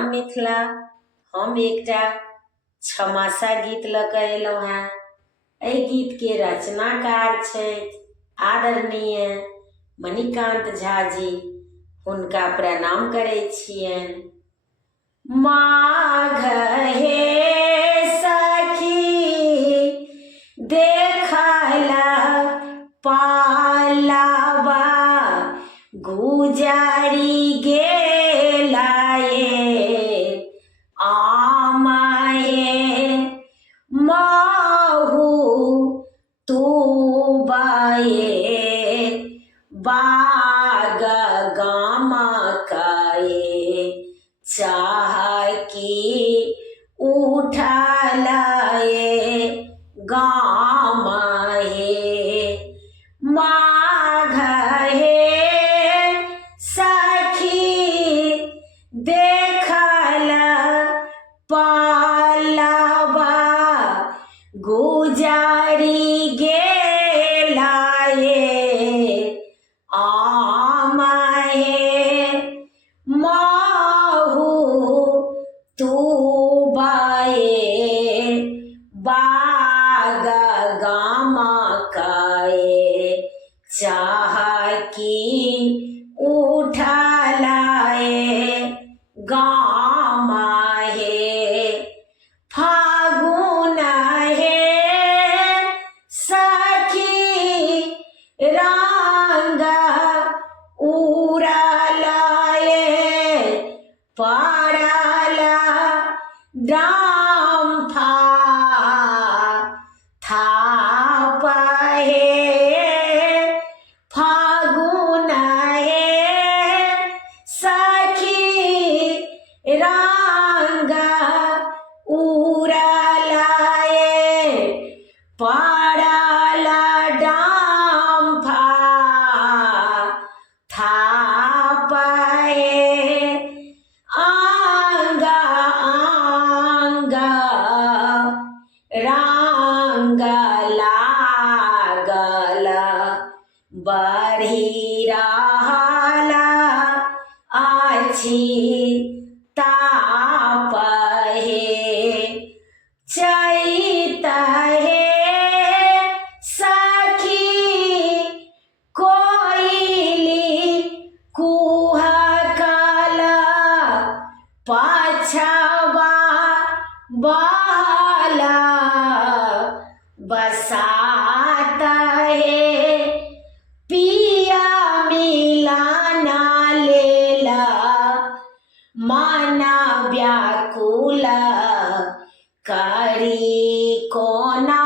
Gram Mithila हम एकटा छमासा गीत लऽ कऽ अयलहुँ हेँ। एहि गीत के रचनाकार छथि आदरणीय मणिकान्त झा जी। हुनका प्रणाम करै छियनि। माघ हे सखी देखला पालावा गुजारी गेला ये आमाए महू तू बाए बाग गामा काए चाह की उठा लाए गामा हे माघ हे सखी देखला पालावा गुजारी गेला ये आमाए महू तू बाए बाग गामा काए चाह की उठा लाए गामा हे फागुन हे सखी रंग उड़ालाए पड़ला डाम्फा थाप हे फागुन हे सखी रंग उड़ालाए पड़ला डाम्फा थाप हे आंग आंग रंग लागल बढ़ी रहला अछि ताप हे चैत हे सखी कोइली कुहकला पछवा बहला बसात हे पिया मिलाना लेला माना व्याकुल करी कोना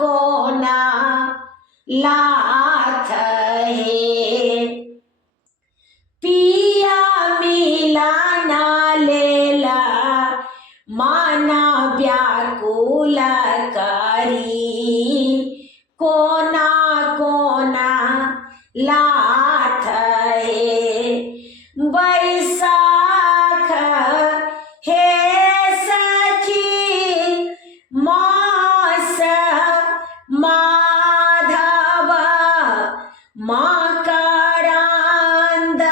कोना लाथ हे पिया मिलाना लेला माना व्याकुल करी कोना कोना लाथ हे बैसाख हे सखी मास माधव मकरंद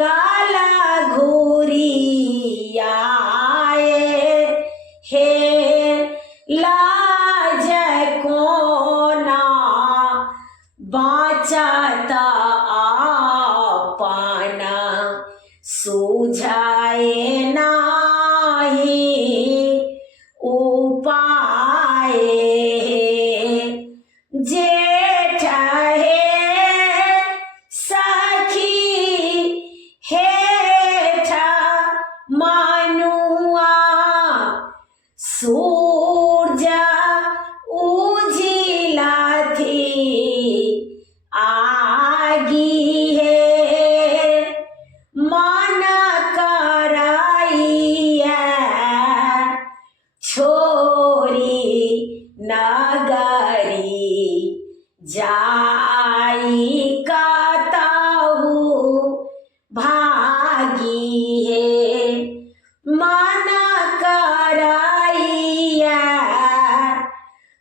दल घुरियाए हे लाज कोना बाँचत आपन सूझाए नाही उपाय जेठ हे सखी हेठ मनुआ सूरज उजिला थी आगी हे मन कराइया छोरी नगरी जाई कतहु भागी हे मन कराइया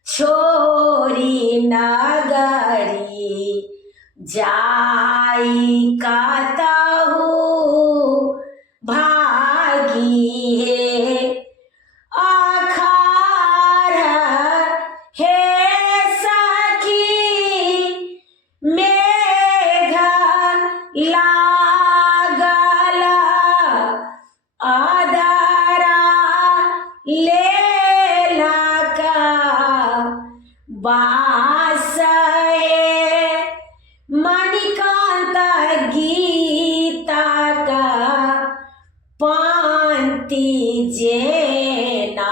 छोरी नगरी जाई कतहु भा जेना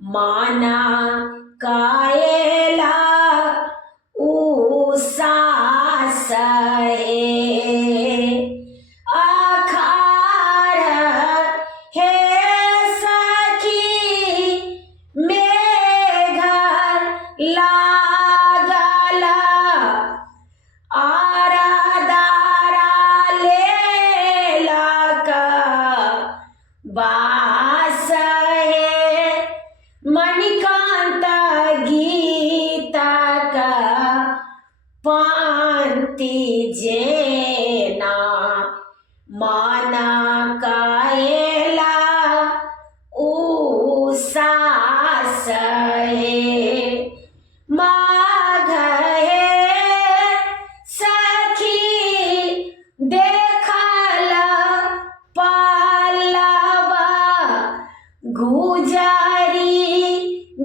माना कायला उसास हे अखाड़ हे सखी मेघर लागल आरादारा लेलक बास हे मणिकांत गीतक पंक्ति जेना माना कायला उसास हे माघ हे सखी देखल पल्लवा गुजरी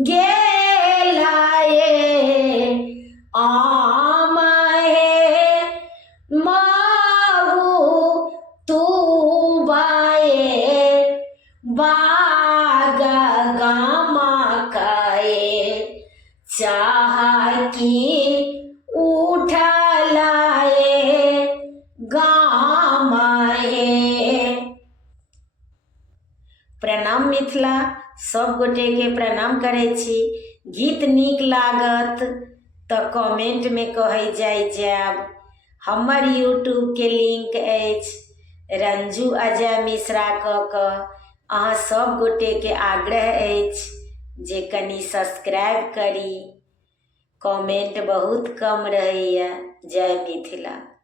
गेलाए आम हे महू तू बाए बाग गामा कए चाह की उठलाए गाम हे। प्रणाम मिथिला, सब गोटे के प्रणाम करे छी। गीत नीक लागत तो कमेंट में कहे जाब। हमर यूट्यूब के लिंक अछि रंजू अजय मिश्रा क अहाँ सब गोटे के आग्रह अछि जे कनी सब्सक्राइब करी। कमेंट बहुत कम रहैया। जय मिथिला।